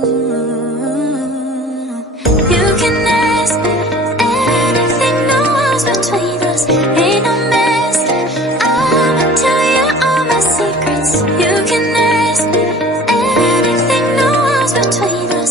You can ask me anything, no walls between us, ain't no mess. I'ma tell you all my secrets. You can ask me anything, no walls between us.